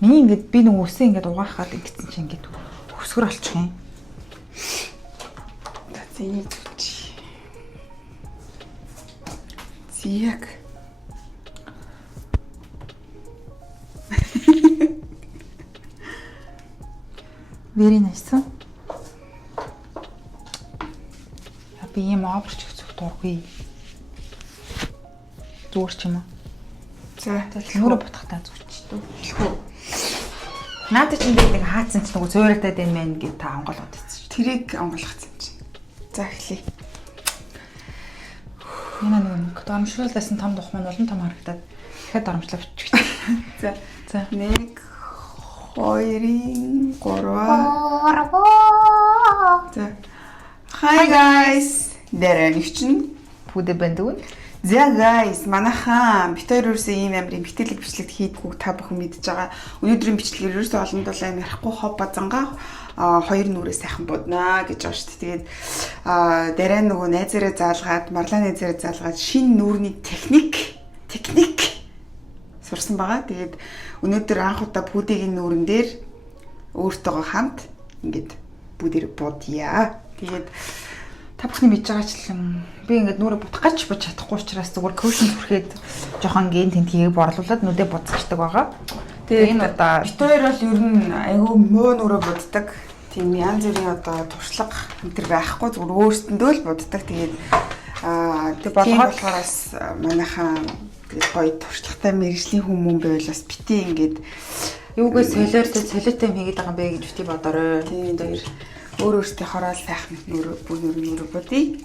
Миний ингээд би нэг үсээ ингээд угаахад ингэсэн чинь ингээд өсгөр олчих юм. За Зияг. Very nice. Би юм аварч өгөх дургүй. Зүгээр ч юм уу. За нүүрэ бутахтаа зүгчтэй. Хэлэхгүй. Надад ч ингээд нэг хаацсан ч нөгөө зөөрөдөд юм байна гэж та онголоод байсан шүү. Тэрийг онголгоцсон чинь. За эхлэе. Энэ нэг доромжлуулсан том дух маань улан том харагдаад дахиад доромжлоо биччихсэн. За. 1 2 3 За. Hi guys. Дэрэнэгчин бүдэ бэндүүн. За guys, манайхан бит хоёр ерөөсөө ийм амир битэлэг бичлэгт хийдгүү та бүхэн мэдж байгаа. Өнөөдрийн бичлэгээр ерөөсөө олон дол амир ярихгүй хоб базангаа хоёр нүрээ сайхан буднаа гэж байгаа шүү дээ. Тэгээд дараа нөгөө найзаараа заалгаад, марлаа найзаараа заалгаад шинэ нүүрний техник сурсан байгаа. Тэгээд өнөөдөр анх удаа бүдгийн нүүрэн дээр өөртөөгөө хамт ингээд бүдээр будъя. Тэгээд та бүхний мэдж байгаачлан би ингээд нүрэ бутах гэж бод чадахгүй учраас зүгээр кошн зүрхэд жоохон ген тентгийг борлуулад нүдэ буцчихдаг байгаа. Тэгээд энэ удаа бит хоёр бол ер нь айгүй муу нүрэ буддаг. Тийм янз бүрийн одоо туршлага энэ төр байхгүй зүгээр өөрсдөндөө л буддаг. Тэгээд тэг болгоолохоос манайхан тэгээд гоё туршлагатай мэрэгжлийн хүмүүс байвал бас бити ингээд юугээс солиотой хийгээд байгаа юм бэ гэж бити бодорой. Тийм дээр өөрөөсөө хороол сайхан нүрэ будъя.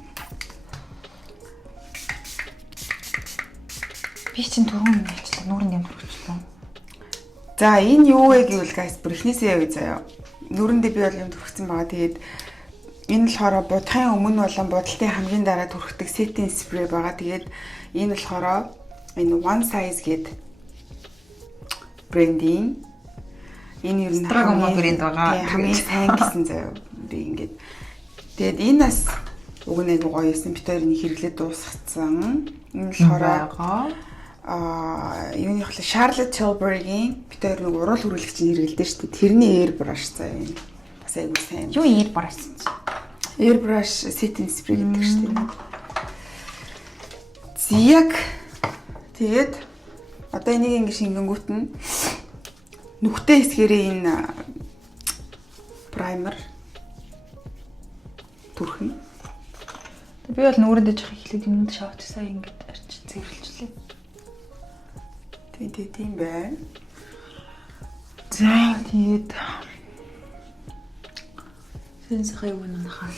Би чинь түрүүн ярьчлаа нүрэн юм төрчихлөө. За энэ юу вэ гэвэл guys бүр эхнээсээ яа заяа. Нүрэндээ би бол юм төрчихсөн байгаа. Тэгээд энэ болохоор будахын өмнө болон будалтын хамгийн дараа төрхдөг setting spray байгаа. Тэгээд энэ болохоор энэ one size гээд брендинг. Энэ юу нэг брэнд байгаа. Хамгийн сайн гэсэн заяа. Би ингээд тэгээд энэ бас уг нэг гоё юмсан бит хоёрын хэрэглээд дуусгацсан. Энэ болохоор юуны хөлөө Charlotte Tilbury-гийн бит хоёр нэг уруул хүрээлэгчийн хэрэглэдэг шүү дээ. Тэрний airbrush заяа юм. Бас айгүй сайн. Юу airbrush юм чи? Airbrush setting spray гэдэг шүү дээ. Зияг тэгээд одоо энийг ингэ шингэнгүүт нь нүхтэй хэсгэрээ энэ primer түрхэн. Би бол нүрэндээ жоох ихлээд юмд шавч сая ингэж арч цэвэрлжлээ. Тийм байна. За тэгээд сэнсэх юу нэ хаа.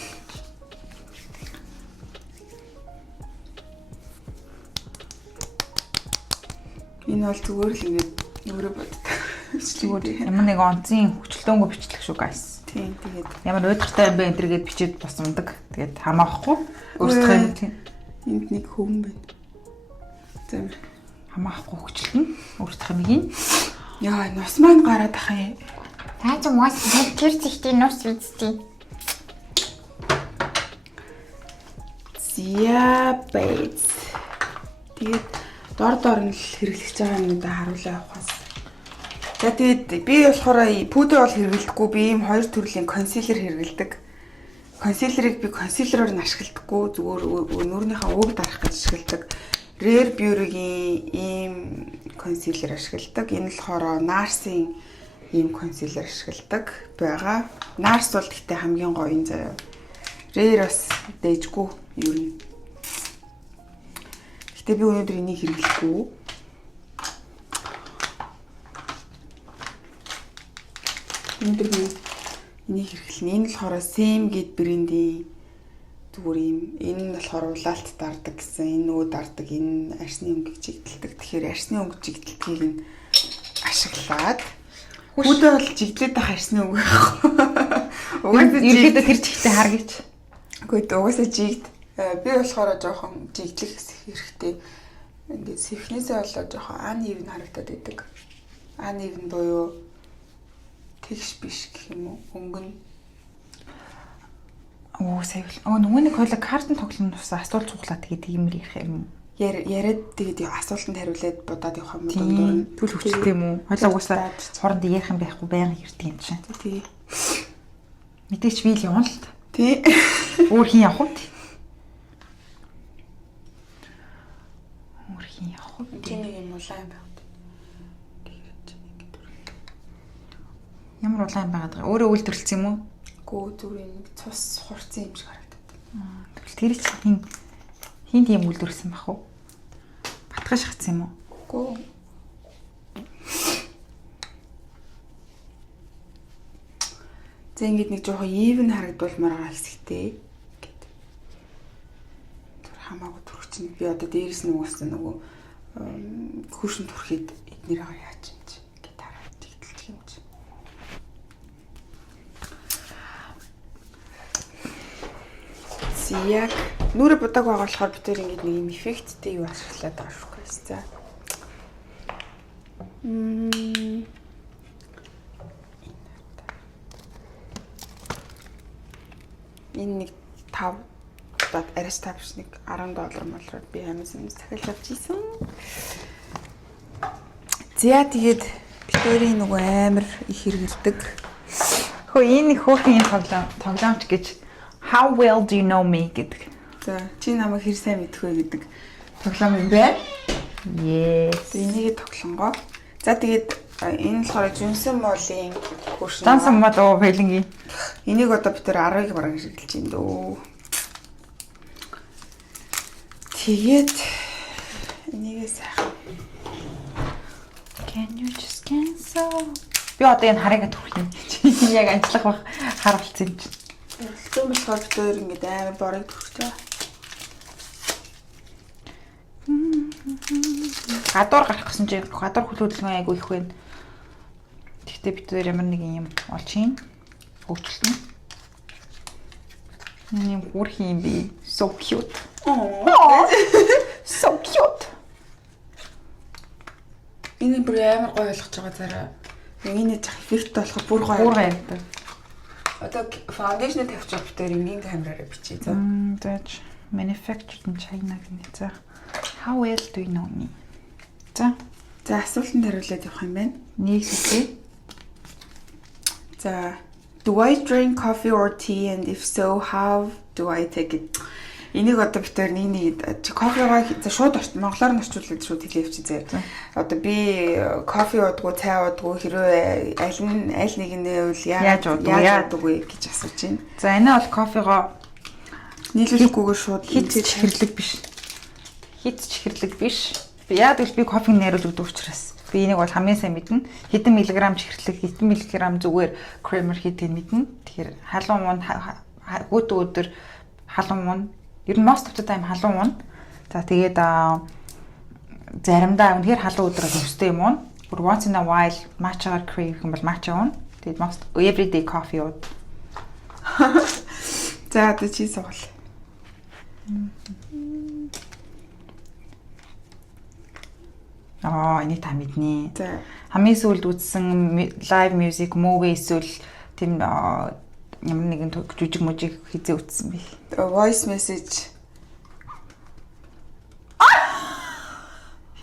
Энэ бол зүгээр л ингэ нүрэ боддог. Зүгээр ямар нэг онцгийн хүчлөөнгөө бичлэх шүү guys. Тийм тэгээд ямар уйдгартай юм бэ энэ төргээд бичээд бас ундаг. Тэгээд хамаахгүй өөрсдөө юм тийм. Энд нэг хөвөн байна. За хамаахгүй хүчлэн өөрсдөө юм. Яа, нус маань гараад ах юм. Та ч мос тэр зихтэй нус үзтий. Зя бэйс. Тэгээд дор нь л хэрэглэж байгаа юмудаа харуулаа явахаас. За тэгээд би болохоор пудер бол хэрэглэдэггүй. Би ийм хоёр төрлийн консилер хэрэглэдэг. Консилерыг би консилероор нь ашигладаггүй. Зүгээр нүрийнхээ уг дарах гэж ашигладаг. Rare Beauty-гийн ийм консилер ашигладаг. Энэ болохоор NARS-ийн ийм консилер ашигладаг байгаа. NARS бол гэхдээ хамгийн гоё юм заяа. Rare бас дэжгүй юу юм. Гэтэ би өнөөдөр энийг хэрэглэхгүй. Өнөөдөр би энийг хэрэглэнэ. Энэ болохоор Same гэд брендийн зүгээр юм. Энэ нь болохоор улаалт дардаг гэсэн. Энэ нөгөө дардаг. Энэ арсны өнгөийг жигдэлдэг. Тэгэхээр арсны өнгө жигдэлтгийг нь ашиглаад хүүдээ бол жигдлээд байх арсны өнгө байхгүй. Угаасаа ерөөдөө тэр чигтээ харгийч. Гэхдээ угаасаа жигд. Би болохоор жоохон жигдлэх хэрэгтэй. Ингээд сэвхнээсээ болоо жоохон uneven харагдаад байдаг. Uneven буюу тэгш биш гэх юм уу? Өнгө нь Оо сая. Нөгөө нэг хоёлаа картын тоглоом тусаа асуулт цуглаа тэгээд тиймэр их юм. яриад тэгээд асуултанд хариулаад будаад явах юм дундуур нь Түл хөвчтэй юм уу? Хойлоо уусаа хоорондоо ярих юм байхгүй байнга ирдэг юм чинь. тий. Мэдээч би л явна л та. Тий. Өөр хин явах уу? Өөр хин явах уу? Чи нэг юм улаан байх. Ямар улаан байгаад байгаа. Өөрөө үйл төрөлцсөн юм уу? Гүү зүгээр нэг цус хурцсан юм шиг харагдаад. Тэгвэл тэр чинь хин тийм үйл төрөлсөн бах уу? Батгаш хатсан юм уу? Гүү. Зэ ингэж нэг жоохон even харагдуулмаар байгаа хэсэгтэй. Тэр хамаагүй төрөх чинь би одоо дээрээс нь ууссан нөгөө хөршин төрөхөд эднэрээ яаж юм чи гэж хараад тэгтэлчих юм чи. Яг нүрэ будааг байгаа болохоор бид тэр ингэж нэг юм эффекттэй юу ашиглаад байгаа шүү дээ. За. Энэ нэг 5 удаад арьс тавьж нэг $10 молроод би Amazon-аас дахиад авч ийсэн. За тэгээд битүүрийн нөгөө амар их хэрэгэлдэг. Хөө энэ хөөхний тоглоомч гэж How well do you know me гэдэг. За чи намайг хэр сайн мэдэх вэ гэдэг тоглоом юм байна. Yes. Энийг тоглонгоо. За тэгээд энэ болохоор Johnson Mall-ийн хөршин. Johnson Mall оо фейлингийн. Энийг одоо бид тэр 10-ыг бараг хэрэглэж байна дөө. Тэгээд энийгээ сайхан. Can you just cancel? Би одоо энэ харыг төрөх юм. Яг анчлах бах хар болцсон юм чинь. Зөв болохоор бид өөр ингэж амар борыг төрөх чаа. Гадуур гарах гэсэн чинь гадуур хөлөдлөн айгу их байна. Гэхдээ бид өөр ямар нэг юм олчихин. Хөгжөлтөн. Ийм хүрх юм би. So cute. So cute. Энэ бүр амар гоё ойлгож байгаа зараа. Энэ жах эффект болох бүр гоё. Бүр гоё. Одоо foundation тавьчих бид тэр энгийн камераараа бичиж заа. That's manufactured in China гэнэ. За. How well do you know me? За. За асуултанд хариулаад явах юм байна. Нэг хэсэг. За. Do I drink coffee or tea and if so how do I take it? Энийг одоо бид тэр нэг кофегаа за шууд монголоор нь орчуулад шууд хэлээ явчих зэ. Одоо би кофе уудгүй, цай уудгүй хэрвээ аль нэгэндээ үл яаж уудгүй гэж асууж байна. За энэ бол кофегоо нийлүүлэхгүйгээр шууд хит чихэрлэг биш. Хит чихэрлэг биш. Би яад гэвэл би кофег найруулж өгдөг учраас. Би энийг бол хамгийн сайн мэднэ. Хэдэн миллиграм чихэрлэг, хэдэн миллиграм зүгээр кремер хийдгийг мэднэ. Тэгэхээр халуун мунд гүт өдөр халуун мунд ер нь most of the time халуун мунд. За тэгээд заримдаа үнэхээр халуун өдөр өстэй юм уу? Бүр once in a while matcha crave юм бол matcha уун. Тэгээд most everyday coffee ууд. За одоо чи суул. Энийг та мэднэ. За. Хамгийн сүүлд үзсэн live music movie эсвэл тийм ямар нэгэн жүжиг мужиг хизээ үзсэн бэ? Voice message.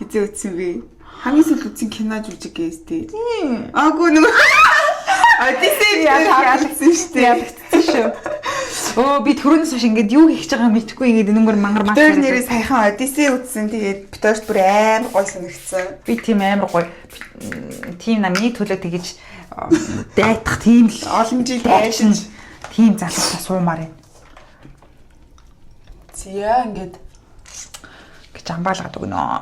Хизээ үзсэн бэ? Хамгийн сүүлд үзсэн кино жүжиг гэстэй. Аагүй нөгөө Одиссей яалагдсан шүү дээ. Яалагдсан шүү. Би түрүүнээс хойш ингээд юу хийж байгааг мэдэхгүй ингээд энэнгөр мангар маа. Тэр нэрээ саяхан Одиссей үзсэн. Тэгээд битэрт бүр амар гой санагдсан. Би тийм амар гой. Тийм намны төлөө тэгэж дайтах тийм л олон жил байшин тийм залуусаа суумаар байна. Зя ингээд гэж амбаалгаад өгнө.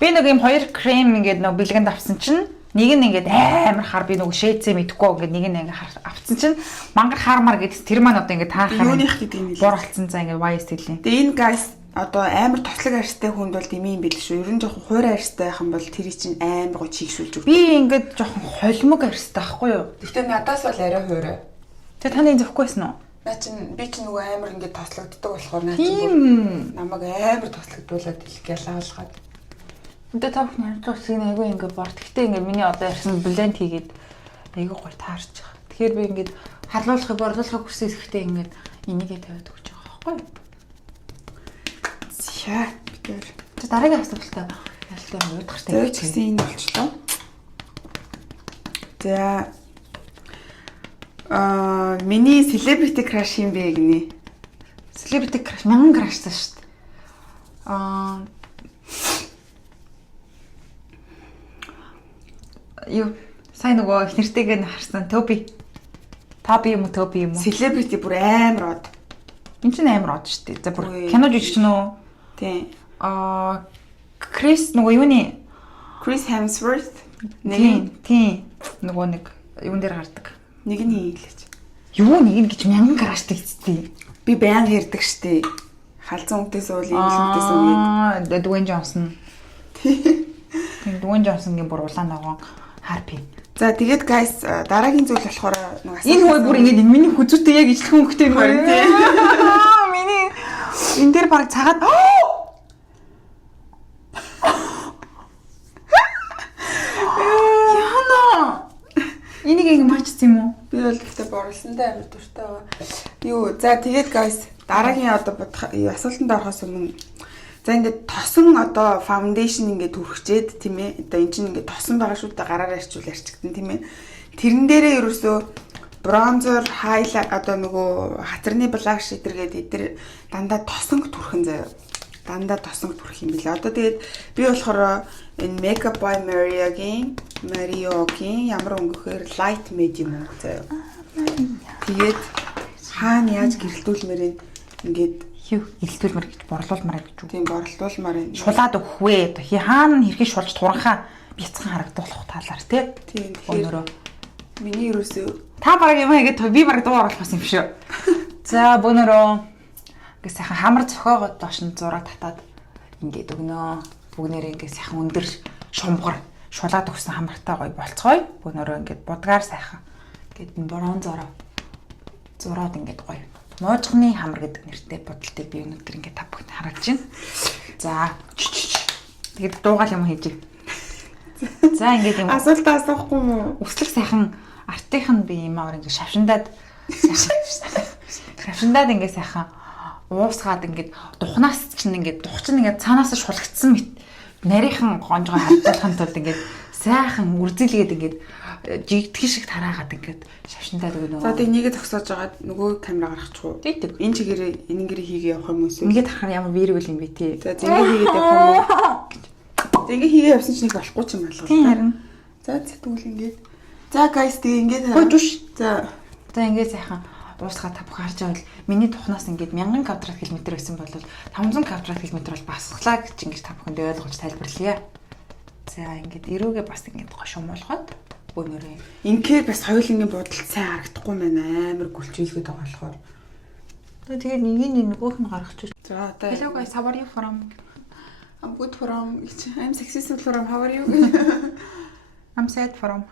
Би нэг юм хоёр крем ингээд нэг бэлгэнд авсан чинь нэг нь ингээд амар хар би нэг шээцээ мэдэхгүй ингээд нэг нь ингээд авсан чинь мангар хармар гэдээс тэр маань одоо ингээд таахаар юуных гэдэг юм бэ? Бор алдсан за ингээд YS тэлийн. Тэгээ энэ гайс одоо амар тослог арьстай хүнд бол дэмий юм байл шүү. Ер нь жоохон хуурай арьстай байх юм бол тэр чинь амар гоо чигшүүлж өгдөг. Би ингээд жоохон холимог арьстай байхгүй юу? Гэхдээ надаас бол арай хуурай. Тэгээ таны зөхгүй байсан уу? Наа чин би ч нөгөө амар ингээд тослогддог болохоор наа чин намайг амар тослогдуулаад ялгаалгаад. Өдөө та бүхэн ярьж байгаа айгүй ингээд бор. Гэхдээ ингээд миний одоо ярьсан бленд хийгээд айгүй гоё таарч байгаа. Тэгэхээр би ингээд харлуулахыг борлуулахыг хүсэж ирэхдээ ингээд энийгээ тавиад өгч байгаа байхгүй юу? За бид За дараагийн асуултаа ялтай юм удах хэрэгтэй. За ч гэсэн энэ болчлоо. За миний celebrity crush юм бэ гинэ. Celebrity crush 1000 crushтай шүү дээ. Юу сайн нөгөө их нэртэйг нь харсан Тоби. Тоби юм уу? Celebrity бүр амар од. Энд чинь амар од шүү дээ. За бүр Үгүй. кино жижиг нь үү? Тийм. Крис нөгөө юуны Chris Hemsworth нэг тийм нөгөө нэг юун дээр гардаг. нэг нь хийлээч. Юу нэг нь гэж 1000 crushтай хэвчээ. Би баян ярьдаг штэ. Халзан үгтээс уул инглиштэй суугаад. Дуэн Джонсон. Тийм Дуэн Джонсонгийн бүр улаан ногоон Харпи. За тэгээд guys дараагийн зүйл болохоор нэг Энэ хой бүр ингэж миний хүзүүтэй яг ижлэх хөнгөтэй нэг Харин тийм. Миний энэ дээр баг цагаад Яна. Энийг ингэ мачсан юм уу? би бол гэхдээ борлсондоо амар дуртай байгаа. Юу за тэгээд guys дараагийн одоо асуултанд орохоос өмнө за ингээд тосон одоо foundation ингээд түрхчээд тийм ээ. Одоо эн чинь ингээд тосон байгаа шүү дээ гараараа ирчүүл ярьчигдэн тийм ээ. Тэрэн дээрээ ерөөсөө bronzer, highlight одоо нөгөө хатарны blush эдэргээд эдэр дандаа тосонг түрхэн заяа. Дандаа тосонг түрх юм билээ. Одоо тэгээд би болохоор энэ Makeup by Marioгийн ямар өнгөхээр light medium өнгө заяа. Тэгээд хаана яаж гэрэлтүүлмээр ингээд Хүү илтүүлмэр гэж борлуулмаар гэж үү? тийм борлуулмаар энэ. Шулаад өгвээ. Хи хаана хэрхэн шулж туранхаа бяцхан харагдуулах талаар тий. Тийм тэгэхээр Өнөөрөө миний юусоо та баг юм хийгээд би баг дуу оруулах юм шүү. За бөнөрөө ингээ сайхан хамар зөхөөгод доош нь зураг татаад ингээд өгнөө. Бүгнээрээ ингээ сайхан өндөр шумгар шулаад өгсөн хамартай гоё болцгоё. Бөнөрөө ингээд будгаар сайхан ингээд бронзороо зураад ингээд гоё. Моожгны хамар гэдэг нэртэй бодолтой би өнөөдөр ингээд та бүхэнд харааж байна. За тэгээд дуугаал юм хийж. За ингээд юм асуулт асуухгүй юу? өслөг сайхан артынх нь би юм аа ингээд шавшиндаад ингээд сайхан уусгаад ингээд духнаас чинь ингээд дух чинь ингээд цаанаас шулгацсан мэт нарийнхан гонжгоо хадгалахын тулд ингээд сайхан үрзэлгээд ингээд жигдэх шиг тараагаад ингээд шавшиндаад өгнө. За тэг нэгэ зогсоож байгаад нөгөө камера гаргачихгүй. Тийдэг. Энэ чигээрээ энэнгэрээ хийгээ явах юм уу? Ингээд харахаар ямар вирүүл юм бэ тий. За зингээ хийгээд явах юм уу? Зингээ хийгээ явсан чинь их болохгүй ч юм байна. Тийм харин. За тэгвэл ингээд. За guys тэгээ ингээд. Хөөж үш. За ингээд сайхан уусгаад та бүх харж байвал миний тухнаас ингээд 1000 квадрат километр гэсэн бол 500 квадрат километр бол басглаа гэж ингээд та бүхэнд ойлгуулж тайлбарлая. За ингээд эрүүгээ бас ингээд гошомолгоод өнөөрөө инхээр бас хоёулангийн бодолт сайн харагдахгүй байна. Амар гүлчүүлгээд байгаа болохоор. тэгээд нэг нөгөөх нь гаргачих. За одоо Hello guys, how are you from? I'm good from I'm successful from how are you? I'm sad from.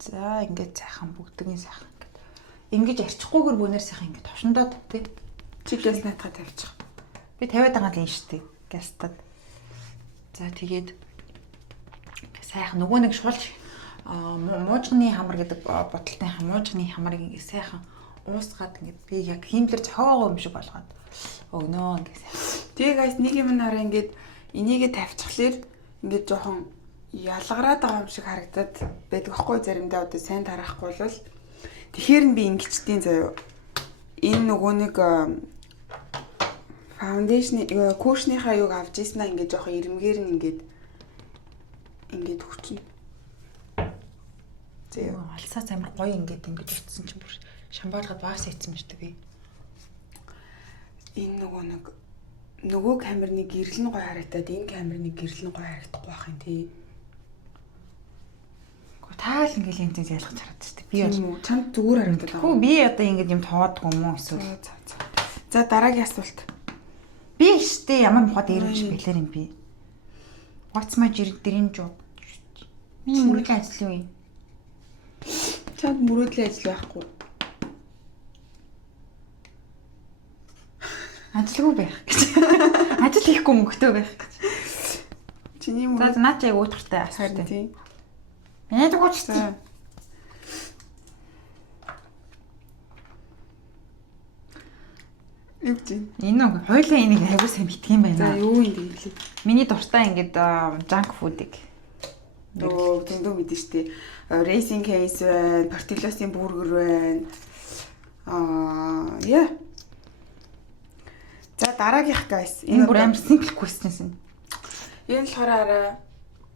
За ингээд сайхан бүгдгийн сайхан ингээд арчихгүйгээр бүүнээр сайхан ингээд товшондоод тий. Чи газ наатаа тавьчих. Би 50 дагаад юм шүү дээ. Гастад. За тэгээд сайхан нөгөө нэг шулж муужгны хамар гэдэг боталтай муужгны хамарыг ингээд сайхан уусгаад ингээд би яг хиймлэр цохоогоо юм шиг болгоод өгнөө ингээд сайхан. Тэгээ guys нэг юм нараа ингээд энийгээ тавьчихлаар ингээд жоохон ялгараад байгаа юм шиг харагдаад байдаг аахгүй заримдаа одоо сайн тарахгүй бол тэгэхээр би ингэчдیں заяа. Энэ нөгөө нэг фаундейшн кушныхаа юг авч ийснаа ингээд жоохон ирмгээр нь ингээд хүчнэ. Зөө алсаа амар гоё ингээд утсан чинь бүр шамбаалгаад баас ийцсэн шүү дээ би. Энэ нөгөө камерны гэрэл нь гоё харагдаад энэ камерны гэрэл нь гоё харагдахгүй байх юм тий. Таал ингээл юм зин ялгаж хараад шүү дээ. Би бол чамд зүгээр харагдаад байгаа. Хөө би одоо ингээд юм тоодгүй юм уу эсвэл. За дараагийн асуулт. Би штэ ямар мохот ирүүлж бэлэр юм би. What's my dream job? Миний мөрөдлийн ажил юу юм? Чамд мөрөдлийн ажил байхгүй. Ажилгүй байх гэж. Ажил хийхгүй мөнгөтэй байх гэж. Чиний За наач яг уутгартай асуулт. тийм. Миний дугуйчтай. Юу гэж юм? Энэ үг хоёлаа энийг аягүй сайн битгий юм За байна. юу юм бэ? Миний дуртай ингээд junk food-ыг. Оо зөндөө мэдэн штэ. Racing case байна, Portillo's-ийн бургер байна. Яа. За дараагийнх guys. Энэ бүр амар simple questions юм. Энэ болохоор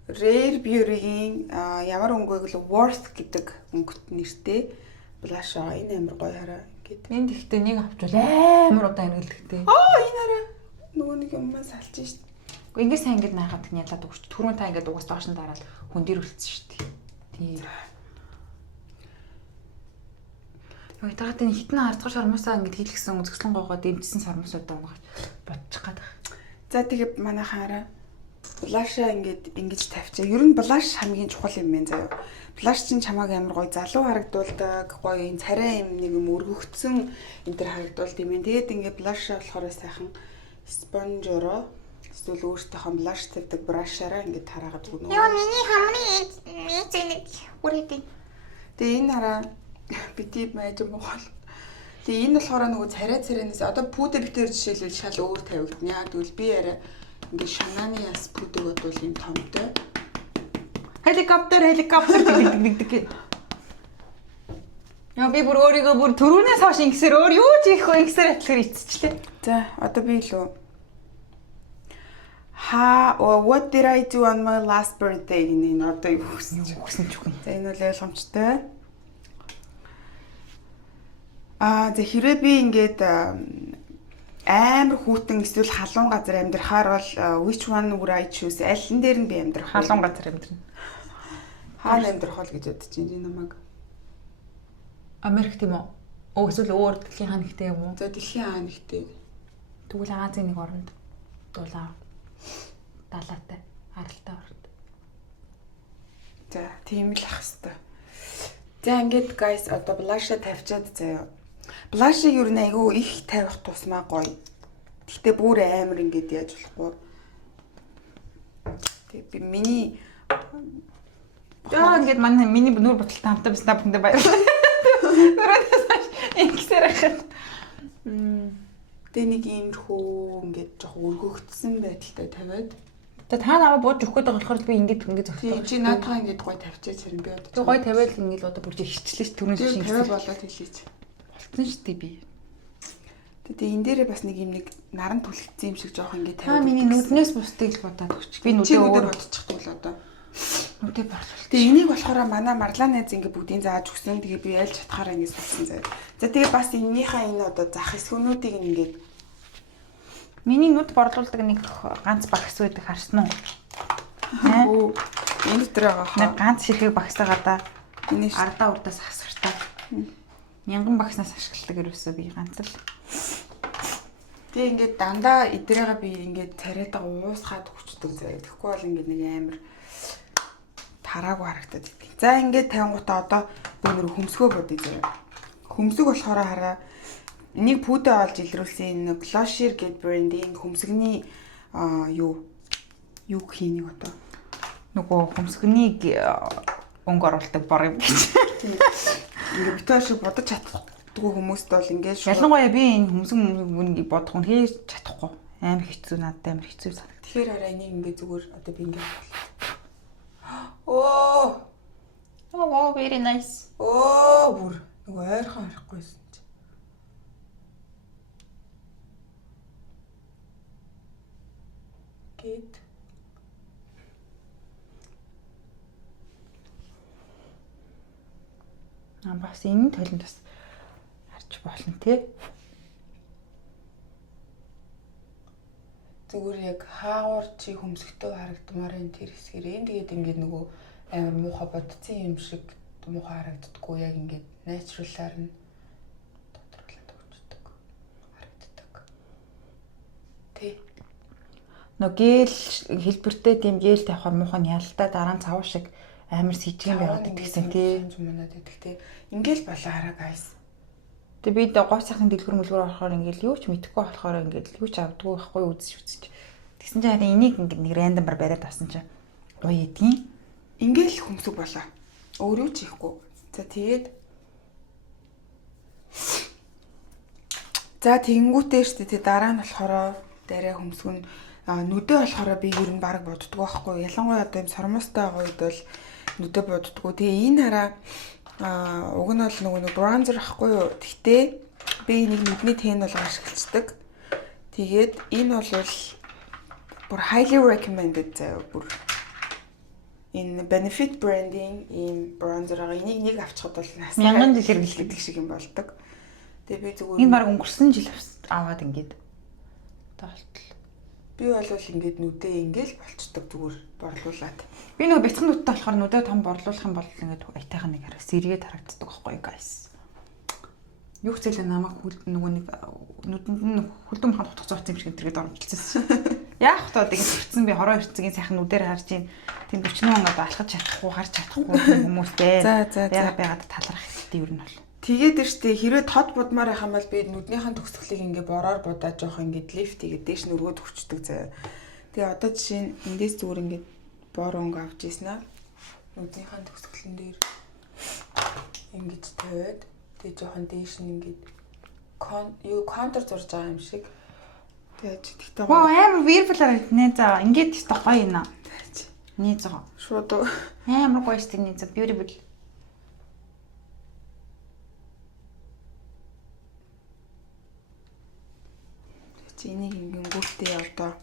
Rare Beauty-ийн ямар өнгөг л Worth гэдэг өнгөт нэртэй blush аа. Энэ амар гоё хараа. Ингээд. Энд ихтэй нэг авчвал амар удаа хэрэглэхтэй. Энэ хараа. Нөгөө нэг юмаа салж штэ. Гэхдээ ингээд сайн ингээд наахад ялаад өгч. Түрүүн та ингээд угаас доош нь дараад хүн дээр үлдсэн шүү дээ. Тийм. Юу ятгаад энэ хитэн хардгаш шармуусаа ингээд хийлгсэн үзэсгэлэн гоогоо дэмжсэн сармуусуудаа унгаж бодчих гээд байна. За тэгээ манайхаараа блашаа ингэж тавьчаа. Ер нь блаш хамгийн чухал юм байна заяа. Блаш чинь чамааг амар гоё залуу харагдуулдаг, гоё энэ царай юм нэг юм өргөгдсөн энэ төр харагдуулт юм. Тэгээд ингээ блашаа болохоор сайхан спонжороо эсвэл өөртөөхөө блаш тавьдаг брашаараа ингээ тараагаад өгнө. Яа миний хамрын эзэнийг үрээдэй. Тэгээ энэ хараа бити байж монгол. Тэгээ энэ болохоор нөгөө царайнаас одоо пүүдэ битээр жишээлбэл шал өөр тавигдана. Тэгвэл би арай ингээ шанааны яс пүдэг бодвол юм томтой. Helicopter гэдэг. Яа би бүр өөрийгөө бүр түрүүнээс хойш ингэсээр өөр юу ч хийхгүй ингэсээр атлахаар ицчихлээ. За одоо би илүү what did I do on my last birthday энэ одоо юу гэсэн Үгсэн ч үгүй. За энэ бол ойлгомжтой. За хэрвээ би ингээд амар хүүтэн эсвэл халуун газар амьдрахаар бол which one would I choose? Алин дээр нь би амьдрах? Халуун газар амьдрна. Хаана амьдрах бол гэж бодож байна энэ намайг. Америк тийм үү? Эсвэл өөр дэлхийн хаан ихтэй юм уу? За дэлхийн хаан ихтэй. Тэгвэл Азийн нэг оронд дулаа. Далаатай, аралтай орнд. За тийм л ах хэвээр. За ингээд guys одоо блаша тавьчаад заяа. Блашиг юу нэ айгүй их тавих тусмаа гоё. Гэхдээ бүр амар ингээд яаж болохгүй. Тэг би миний Яа ингээд миний нүур боталтай хамтаа бис напэндэ баярлалаа. Нүрээс ингэсээр хахад. Тэ нэг иймэрхүү ингээд жоох өргөгдсөн байдалтай тавиад. За та намайг бууж өгөх гээд байгаа болохоор би ингээд зогсдог. Чи наадхаа ингээд гоё тавьчихаж хэрэг би одоо. Тэг гоё тавиал ингээд одоо бүр хичлээс түрүүн шиг тавиал болоод хэлээч. Болтсон шүү дээ би. Тэгээ энэ дээрээ бас нэг юм нэг наран түлхсэн юм шиг жоох ингээд Та миний нүднээс бусдыг л бодоод өгч. Би нүдээ нүдээ бодчихдаг л одоо. нүдээ борлуулах. Тэгээ энийг болохоор манай Марлаа найз ингээд бүгдийн зааж өгсөн. Тэгээ би ялж чадхаараа ингээд суулсан заяа. За тэгээ бас энэнийхээ энэ одоо зах эсгүүнүүдийг ингээд Миний нүд борлуулдаг нэг ганц багс байдаг харсан уу? Оо энэ дээр байгаа хаа. Нэг ганц ширхэг багсаагаа да. Энэ ардаа урдаас хасгартаа. Мянган багснаас ашигладаг ерөөсөө би ганц л. Тэгээ ингээд дандаа эдрээгээ би ингээд царайдаа уусгаад хүчдэг заяа. Тэгэхгүй бол ингээд нэг амар тараагүй харагдаад идэв. За ингээд 50 одоо би нөр хөмсгөө бодъё заяа. Хөмсөг болохоор хараа энийг пүүдэ олж илрүүлсэн энэ Glossier гэдэг брендийн хөмсгний юу хийнийг одоо Нөгөө хөмсгөнийг өнгө оруулдаг бор юм гэж. ингээд битүүр шиг бодож чаддгүй хүмүүст бол ингээд шүү. Ялангуяа би энэ хөмсгөнийг бодох нь хийж чадахгүй. Амар хэцүү надад амар хэцүү санагдав. Тэгэхээр арай энийг ингээд зүгээр одоо би ингээд оо Oh, very nice. бүр нөгөө ойрхон харахгүйсэн чи. Гэт Бас энэ толинд бас харж болно тий. зүгээр яг хаавар чи хөмсгтөө харагдмаар энэ тэр хэсгэр энэ тэгээд ингээд нөгөө амар муухай бодцсон юм шиг муухай харагддаггүй яг ингээд натуралаар нь тодруулаад өгчдөг харагддаг. Тэ. Нөгөө гээл хэлбэртэй тийм гээл тавихаар муухай нь ялтаа дараа нь цав шиг амар сэжгэн байгаад идэгсэн тий. Манад идэх тий. Ингээл болоо хараа guys. Тэгээ би говь сайхан дэлгүр мөлгөр орохоор ингээл юу ч мэдэхгүй болохоор ингээл юу ч авдаггүй байхгүй үзэж. Тэгсэн чинь харин энийг ингээд нэг рандомаар бариад авсан чинь гоё эдгийн. Ингээл хөмсөг болоо. Өөр юу ч хийхгүй. За тэгээд За тэгэнгүүтээ штэ тий дараа нь болохоор дараа хөмсгөн нүдэ болохоор би ер нь баг боддгоо байхгүй. Ялангуяа одоо юм сормостой байгаа үед бол нүдэ боддгоо. Тэгээ энэ хараа уг нь бол нөгөө бронзер ахгүй юу. Гэхдээ би нэг нүдний тэн бол ашиглацдаг. Тэгээд энэ бол бүр highly recommended заяа бүр. Энэ Benefit branding ийм bronzer байгаа. Энийг нэг авчихад бол нас 1000 жил хэрэглэдэг шиг юм болдог. Тэгээ би зүгээр энэ баг өнгөрсөн жил аваад ингээд тоолтол. Би бол ингээд нүдээ ингээл болцдог зүгээр борлуулад. Би нөгөө бяцхан нүдтэй болохоор нүдээ том борлуулах юм бол ингээд аятайхан нэг хараа сэргээд харагддаг байхгүй guys. Юу хэцэлээ намайг нөгөө нэг нүдэнд нь хөлдөн махад утгах зурц юм шиг тэргээд оромжилсан. Яах вэ тэгээд хүрцэн би хороо ирцгийн сайхан нүдээр харж ийн тэнд 40 мянгаад алхаж чадахгүй харж чадахгүй хүмүүс байна. Байгаад талрах хэрэгтэй юу нь бол. Тэгээд штэ хэрвээ тод будмаар байх юм бол би нүднийхэн төгсгөлийг ингээ бороор будаад жоох ингээ лифт игээд дээш нь өргөд өгчдөг заяа. Тэгээ одоо жишээ нь эндээс зүгээр ингээ бор өнгө авч ийсэн аа. Нүднийхэн төгсгөлн дээр ингэж тавиад тэгээ жоохон дээш нь ингээ контур зурж байгаа юм шиг. Тэгээд тэгтээ Вау амар beautiful нэ за ингээд их гоё юм аа. Nii зоо. Шууд амар гоё штэ nii за beautiful. Энийг ингэнгүүтээ одоо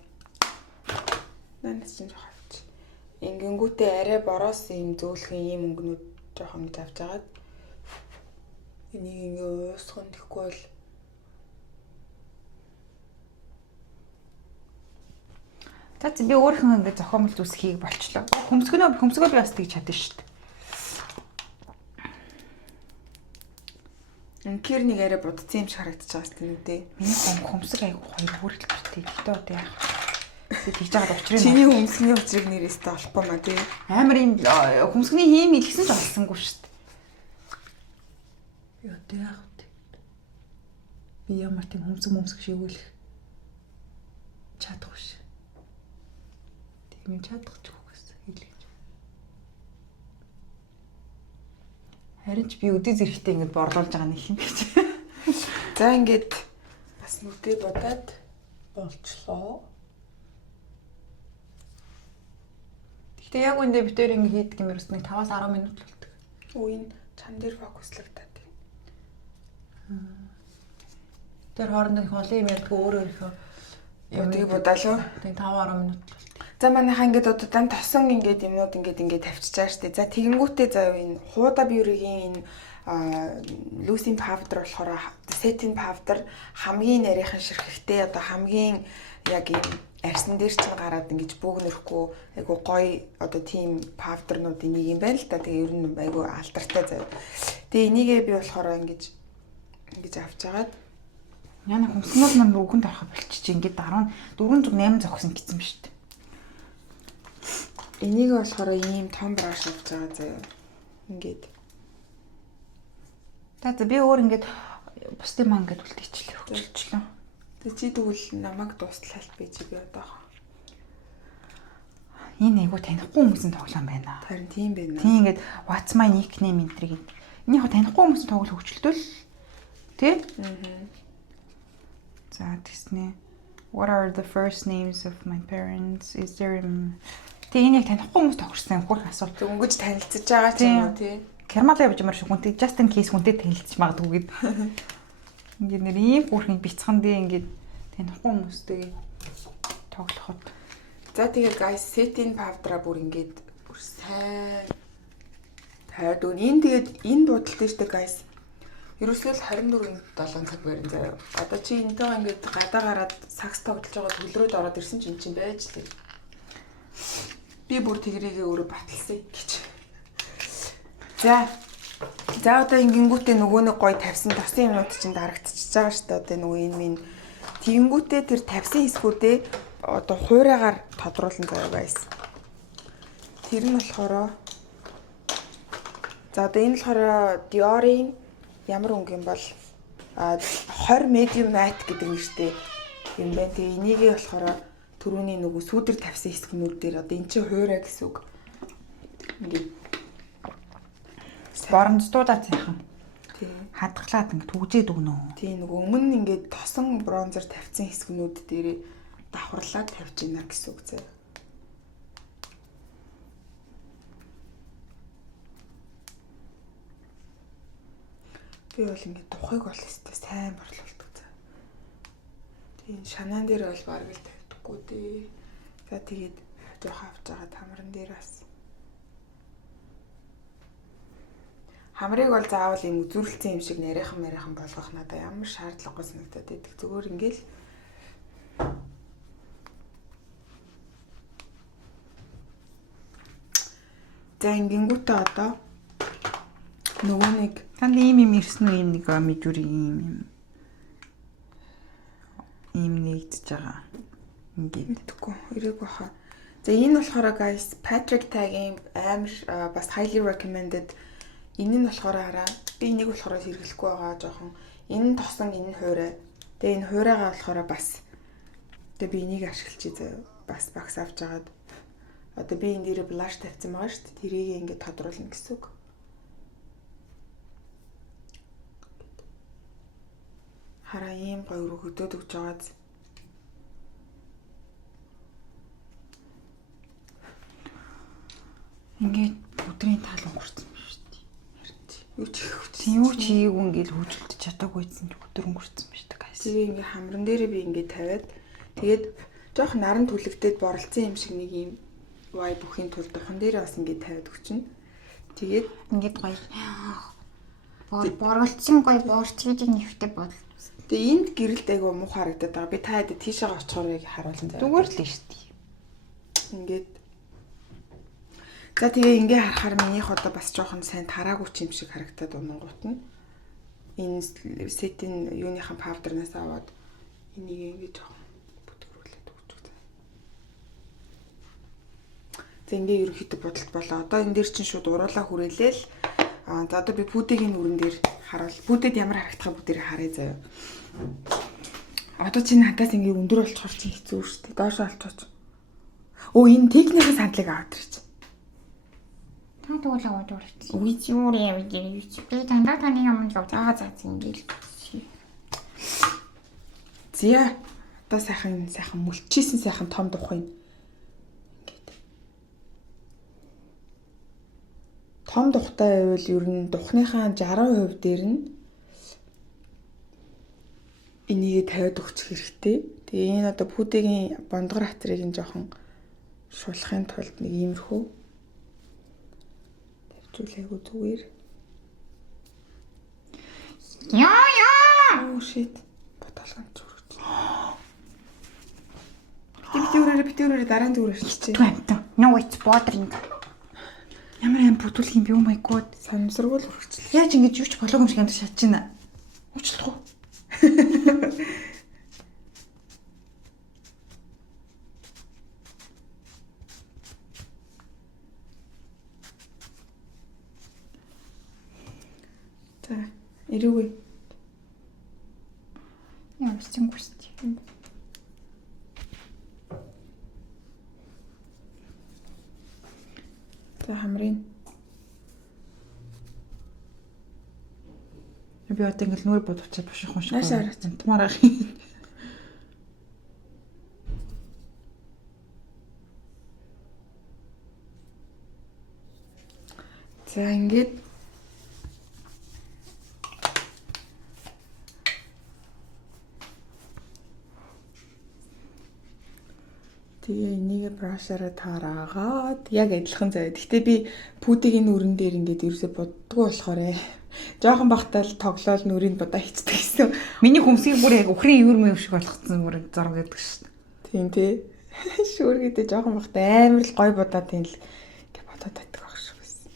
нанас чинь жоох авч. Ингэнгүүтээ арай бороос юм зөөлхөн юм өнгөнүүд жоохон гэж авч агаад энийг ингээ уусгах нь тэгэхгүй бол За би өөрийнхөө ингээ зохиомжтой үсхийг болчлоо. Хөмсгөө би бас тэгж чадсан шүү дээ. Энкер нэг арай будцсан юм шиг харагдаж байгаа шүү дээ. Миний хөмсг айгу хоёр хүртэл гэртээ. Тэгтээ одоо яах вэ? Би тэгж байгаа учрыг чиний хөмсгний учрыг нэрээсээ олохгүй маа тий. Амар юм хөмсгний хийм илгсэн ч олсонгүй шүү дээ. Яа тэ яах вэ? Би ямар тийм хөмсг шивүүлэх чадахгүй ш. Тийм чадахгүй ч гэсэн хэлгэж. Харин ч би өдөө зэрэгтэй ингэж борлуулж байгаа нэг юм гэж. За ингээд бас нүдээ бодоод болчлоо. Гэтэ яг үндэ бид тээр ингэ хийдэг юм ерөөс нэг 5-10 минут л болдог. Үеийн чам дээр фокуслагдаад байна. Тэр хоорондын олон юм ярьдгүй өөрөө их Яадаг бодаалуу. Тэгээ 5-10 минут л болтой. За манайхаа ингээд одоо дан тосон ингээд юмнууд ингээд тавьчихж байгаа штэ. За тэгэнгүүтээ заа энэ хууda бьюригийн энэ лусин павдер болохоор сетин павдер хамгийн нарийнхан ширхэгтэй одоо хамгийн яг юм арьсан дээр чинь гараад ингэж бөөгнөрөхгүй айгу гоё одоо тийм павдернуудын нэг юм байна л да. Тэгээ ер нь айгу алдартай заа. Тэгээ энийгээ би болохоор ингэж авч агаад Яна хөмснүүд маань үгэнд орох болчих чи ингээд 408 зогсон гэсэн ба шүү дээ. Энийг болохоор ийм том браш авч байгаа заяа. Ингээд. За би өөр ингээд бусдын маань ингээд үлдээчлээ хөвчлөө. Тэг чи тэгвэл намайг дуслал би одоо. Энэ айгу танихгүй хүмүүсийн тоглоом байна. Харин тийм байна. Тийм ингээд what's my nickname энтрийг. Энийг танихгүй хүмүүсийн тоглол хөвчлөлтөл тий? За тэснэ. What are the first names of my parents? Is there Тэгээ яг танихгүй хүмүүс тохирсон хурх асуулт. Өнгөж танилцж байгаа ч юм уу тий. Кермал явж ямар шиг хүнтэй just in case хүнтэй танилцж магадгүй гэд. Ингээд нэр ийм хурхын бяцхан дээ ингээд танихгүй хүмүүстэй тоглоход. За тэгээ guys setting powder бүр ингээд бүр сайн таад энэ тэгээд энэ бодолтой шүү дээ guys. Ерөөсөө 24-7 цаг барин заяа. Одоо чи энэтэйгээ ингээд гадаа гараад сакс тоглож байгаа төлрөөд ороод ирсэн чинь байж лээ. Би бүр тэгрийгээ өөрөө баталсан гэж. За одоо ингэнгүүтээ нөгөө нэг гой тавьсан тосын юмнууд чинь дарагдчихж байгаа шүү дээ. Одоо нөгөө энэ минь тэгэнгүүтээ тэр тавьсан хэсгүүдээ одоо хуурайгаар тодруулан заяа guys. Тэр нь болохоор за одоо энэ болохоор Dior-ийн ямар өнгө юм бол 20 medium matte гэдэг нэртэй юм байна. Тэгээ энийгээ болохоор түрүүний нөгөө сүүдэр тавьсан хэсгнүүд дээр одоо эн чинь хуурай гэсэн үг. Ингээд боромждуудаа цайхан. Тий. Хадгалаад ингэ түгжээд өгнө. Тий нөгөө өмнө ингээд тосон бронзер тавьсан хэсгнүүд дээрээ давхарлаад тавьж ийна гэсэн үг заяа. Би бол ингээд тухайг бол өстэй сайн борлуулдаг заа. Тийм шанаан дээр бол бараг л тавьдаггүй дээ. За тэгээд жоох авч байгаа тамран дээр бас. Хамрыг бол заавал юм үзүүлэлцэн юм шиг нарийнхан болгох надад ямар шаардлагагүй санагдаад байдаг. Зүгээр ингээл за ингэнгүүтээ одоо нөгөө нэг танд ийм юм ирсэн үү, ийм нэг мэдүр ийм нэгдэж байгаа. Ингээд мэдгүй ирээгүй хаа. За энэ болохоор guys Patrick Tag-ийн амар бас highly recommended. Энэ нь болохоор хараа. Би энийг болохоор хэрэглэхгүй байгаа жоохон. Энэ нь тосон, энэ нь хуурай. Тэгээ энэ хуурайгаа болохоор бас тэгээ би энийг ашиглаж заяа. Бас багс авч агаад одоо би энэ дээр blush тавьсан байгаа шүү дээ. Тэрийг ингээд тодруулна гэсэн үг. Хараа ийм гоё өргөдөд өгч байгааз. ингээд өдрийн таал өнгөрсөн юм шүү дээ. Юу ч хийх үү. Юу ч хийгээгүй ингээд хөвжөлдөж чадаагүйсэн ч өдөр өнгөрсөн юм шүү дээ. Тэгээ ингээд хамран дээрээ би ингээд тавиад тэгээд жоох наран түлэгдээд боролцсон юм шиг нэг юм вай бүхийн тул духан дээрээ бас ингээд тавиад өгчнө. Тэгээд Ингээд гоё. Борголцсон гоё борцгийдийг нэвтэй бол. тэгээ энд гэрэлд айгу муу харагдаад байгаа. Би та хэд тийшээ очихоор яг харуулсан заяа. Зүгээр л шүү дээ. Ингээд за тэгээ ингээ харахаар минийх одоо бас жоохон сайн тараагүй ч юм шиг харагдаад унангуут нь. Энэ сетийн юуныхан паудернаас аваад энийг ингээ жоохон бүтгэрүүлээд өгч байгаа. За ингээ ерөнхийдөө бодолт болоо. Одоо энэ дээр чинь шууд уруулаа хүрээлээл. За одоо би пүдэгийн нүрэн дээр харуул. Пүдэд ямар харагдах бүгдийг харъя заяа. Одоо чи надаас ингээ өндөр болчихор чи хэцүү шүү дээ. Доош олчооч. Оо энэ техникийн сандлыг аваад ирчих. Та тэгвэл аваад урагч. Үгүй юу яа вэ? Би дандаа таны юмд лав. За ингээл. Зя одоо сайхан мөлчижсэн сайхан том тухайн. Ингээд. Том тухтай байвал ер нь тухныхаа 60% дээр нь энийг тавиад өгчих хэрэгтэй. Тэгээ энэ одоо пүдэгийн бондгор хатрыг нь жоохон шулахын тулд нэг иймэрхүү тавьжуулаагүй зүгээр. Яа. Oh shit. Ботолгон зүрх. Битүүрээр дараа нь зүгээр ирчихээ. Тэмтэн. No it's bothering. Ямар аим бүтүүлэх юм бэ? Oh my god. Санамсаргүй л үргэлжлээ. Яаж ингэж юу ч болоогүй юм шиг амьд шатж байна. Уучлах уу? За, ирүүгүй. Яа, сингүст. За, хамрын. Би одоо ингэ нүур бодвчаад буших юм шиг. Наашаа хараач. Тумаараа. За, ингээд тэгээ энийг брашаараа таараагаад яг адилхан заяа. Гэхдээ би пүдэгийн нүрэн дээр ингээд ерөөсө боддгоо болохоор жоохон бахтаал тоглоол нүрийг бодоо хийцдэг гэсэн. Миний хөмсгийг бүр яг өхрийн юур мэв шиг болгоцсон бүр зураг гэдэг шүү дээ. Тийм тий. Шүүргээдээ жоохон бахтаа амар л гой бодоод тийм л ингээд бодоод байдаг байх шүү гэсэн.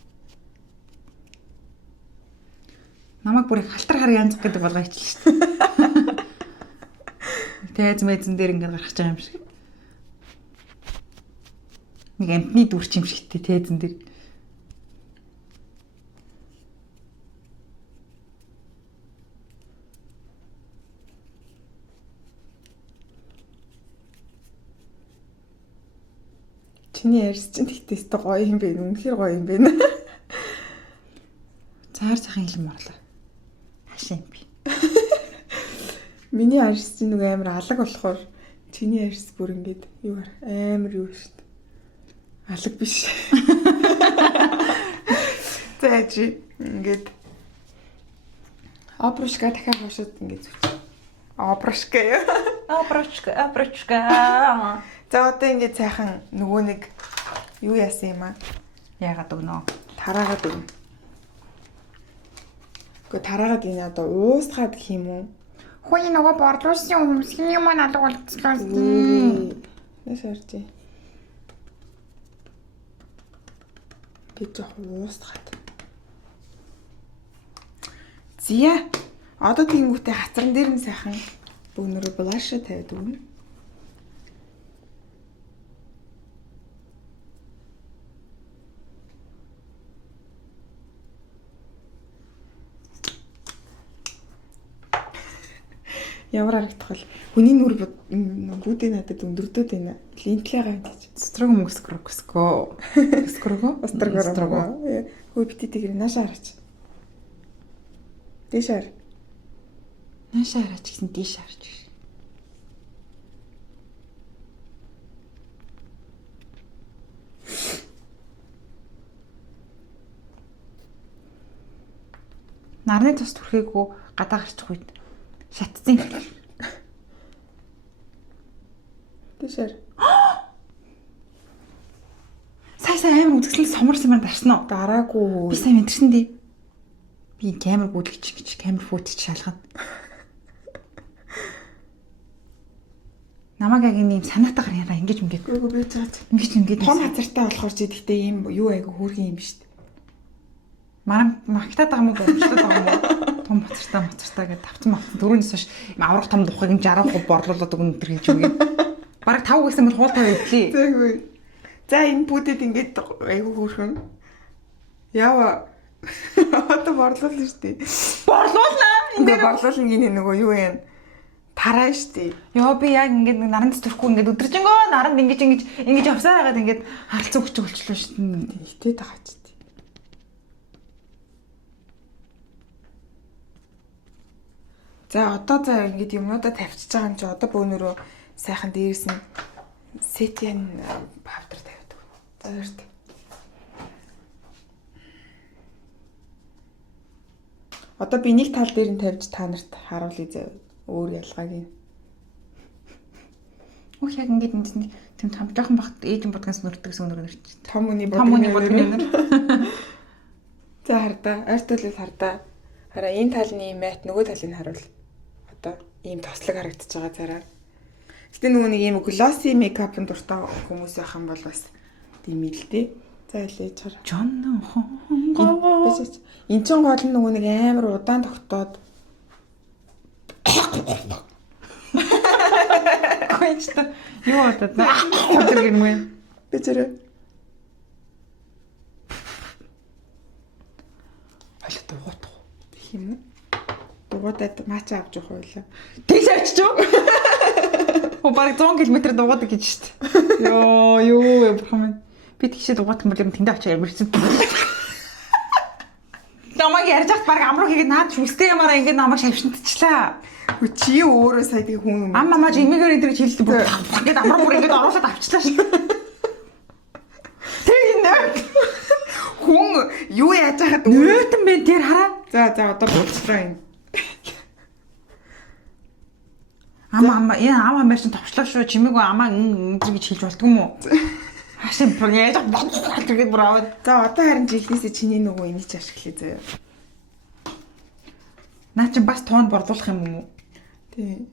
Намайг бүр их халтар хар янз гэдэг болгоо ичлээ шүү дээ. Тайз мэзэн дээр ингээд гарах гэж байгаа юм шиг. Нэг амтны дүрч юм шигтэй тайзан дээр. Чиний ярьс чинь тэгтээс тэ гоё юм бэ? Үнэхээр гоё юм бэ? Цаар цахын хилэн морлоо. арьсан юм би. Миний арьс чинь нэг амар алаг болохоор чиний арьс бүр ингээд юу амар юу шүү дээ. Алаг биш. Тэжи ингээд опрушка дахиад хоошод ингээд зүч. Опрушка юу? Апрочка. За одоо ингээд сайхан нөгөө нэг юу яасан юм аа? Яагаад өгнө? Тараагаад өгнө. Гэхдээ тараагаад энэ одоо уусгаад гэх юм уу? Хөөе нөгөө борлуулсан хүмүүсийн юм алга болчихлоо. Яс харж. Би жоо уусгаад. Зя. Одоо тиймгүүтээ хацран дээр нь сайхан бөөнөрөө блаша тавиад өгнө. Ямар харагдах вэ? Хүний нүр бүүдээ надад өндөрдөд байна. Линтлээгаа гэж. Строго мөскрөкско. Строго? Строго. Хөө битэтийг нааша хараач. Дэшэр. Наашаа хараач гэсэн дээш харж биш. Нарны тус түрхээгүй гадаа гарчих үед шатцсан. Дэшэр. Сая амар үзэсгэлэн соморсон юм дарсан уу? Дараагүй. Би сайн мэдэрсэн дээ. Би камер гүйлгч гэж камер фоточ шалгана. Намаг яг ийм санаатаагаар яра ингэж ингээд. Үгүй би цаац. Ингэж Том хазартай болохоор ч гэхдээ ийм юу айгу хөөргөн юм шүү дээ. Марам магтаад байгаа юм уу? Гомчлоод байгаа юм уу? Том моцортой гэж тавцсан мавцсан дөрөвнөөс хойш аврах том тухайг нь 60% борлуулад өгнө өдр гэж үгүй. Бараг 5 гэсэн мөр хуултай байдлээ. Зэгүй. За энэ бүдэд ингээд айгу хөөргөн. Яава. Одоо борлуулна шүү дээ. Борлуулна. Ингээд борлуулна гинэ нөгөө юу юм. Тараа шүү дээ. Йоо би яг ингээд нэг наранд төрөхгүй ингээд өдржингөө наранд ингэж явсаар хагаад ингээд харалцаа өгч болчихлоо шүү дээ. Итэд байгаа ч. За одоо за ингээд юмнуудаа тавьчихж байгаа юм чи одоо бөөнөрөө сайхан дээрээс нь сетиан павдер тавиад өгнө. За өрт. Одоо би нэг тал дээр нь тавьж та нарт харуулъя зав. Өөр ялгааг юм. Ух яг ингээд тийм том жоохон багт ээжин бодгоос нүрдэгс өнөр нэрч. Том үний Том үний бодгоноор. За хардаа, ойртол хардаа. Хараа энэ талны мэт нөгөө талыг харуул. Одоо ийм тослог харагдаж байгаа цараа. Гэтэ нөгөө нэг ийм глосси мейкапын дуртай хүмүүс байх юм бол бас тийм л дээ. За илээж чар. Жон Энд чинь гол нь нөгөө нэг амар удаан тогтоод Койч та юу бодод нэ гэрмээ. би зэрэг Аль дугуйтах юм уу? Дугуйдад маача авч явах байлаа. Тэгш авчиж юу? Оо бараг 100 км дугуйдаг гэж штт. Йоо юу бурхан минь. Би тэгшээ дугуйт юм бол юм тэндээ очиж ямарсан. Намайг ярьж хат бараг амруу хийгээд наад шүстэй ямаараа ингээд намайг шавшинтчлаа. Хөө чи өөрөө сая тийм хүн юм. Ам мамаа имэгээр энэ гэж хэлдэг бүр ингээд амруу бүр ингээд оруулаад авчлаа шүү. Тэр нэ. Хүн юу яаж хахад Нөөтөн бэ тэр хараа. За одоо болчихлоо юм. Ама энэ чинь товчлоо шүү. Чимээгүй амаа энэ гэж хэлж болдгоо юм уу? Хашаа бүр яаж бодлоо тэгээд бүр аваад. За одоо харин жилнээсээ чиний нөгөө энийг ч ашиглая заяа. Наа чи бас тоонд борлуулах юм уу? Тий.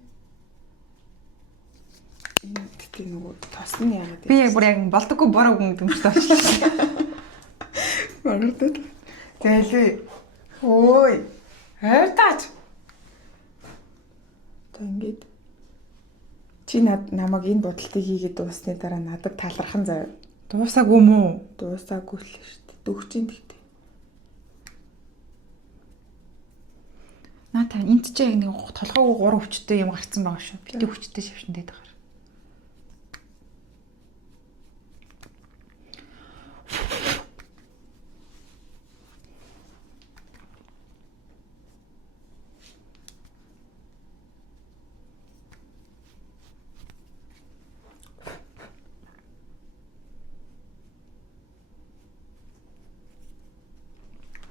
Энэ гэдэг нөгөө тосны яагаад Би яг бүр яг болдоггүй бороо хүн гэдэг юм шиг таалчлаа. Магадад. Зайлээ. Ой. Хайртаач. Та ингэж чи намайг энэ бодолтыг хийгээд дуусны дараа надад талархан заяа. Дуусаагүй юм уу? Дуусаагүй л шүү дээ. Дөгчийн тэгтээ. Наа та энд ч яг нэг толгойгоо 3 өвчтөй юм гарцсан байгаа шүү. Бити өвчтөй шавшинтэй байгаа.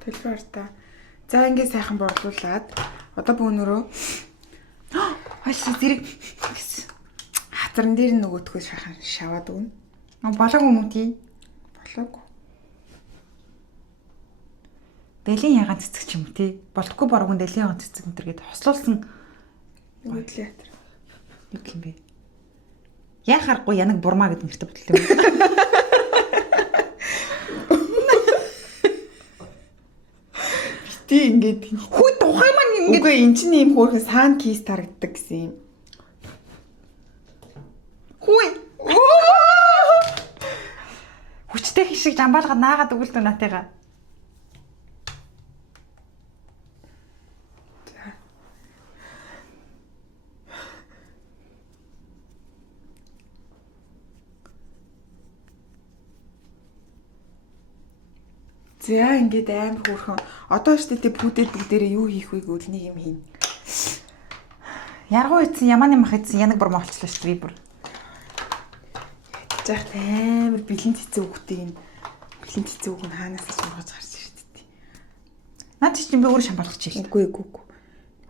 Телефонтой. За ингээд сайхан борлуулад одоо бөөнөрөө зэрэг хатарн дээр нөгөөдхөө сайхан шаваад өгнө. болоогүй юм уу тий? Болоогүй. Дэлийн ягаан цэцэг ч юм уу тий? Болтгүй боргон дэлийн ягаан цэцэг энэ төр гээд хослуулсан Юу гэлээ хатар. юу гэх юм бэ? Яхахгүй янаг бурмаа гэдэг нэртэй бодлоо юм. Тий ингээд Хүй тухай маань ингээд үгүй эн чинь ийм хөөрхөн саан кейс тарагддаг гэсэн юм. хүй. Хүчтэй хишиг жамбаалгаад наагаад өгөл дөө натайгаа. За ингээд амар хөөрхөн. Одоо ч тийм пүүдэд бүгдээрээ юу хийх вэ гэвэл нэг юм хийн. Яргуу ийцэн ямааны мах ийцэн янаг бурмаа болчихлоо шүү дээ би бүр. Жахт амар бэлэн цэцэг хүүхдийг нь бэлэн цэцэг хүүг нь хаанаас ч ургаж гарч ирдэг. Наад чи би өөрөө шамбалгах чи шүү дээ. Үгүй.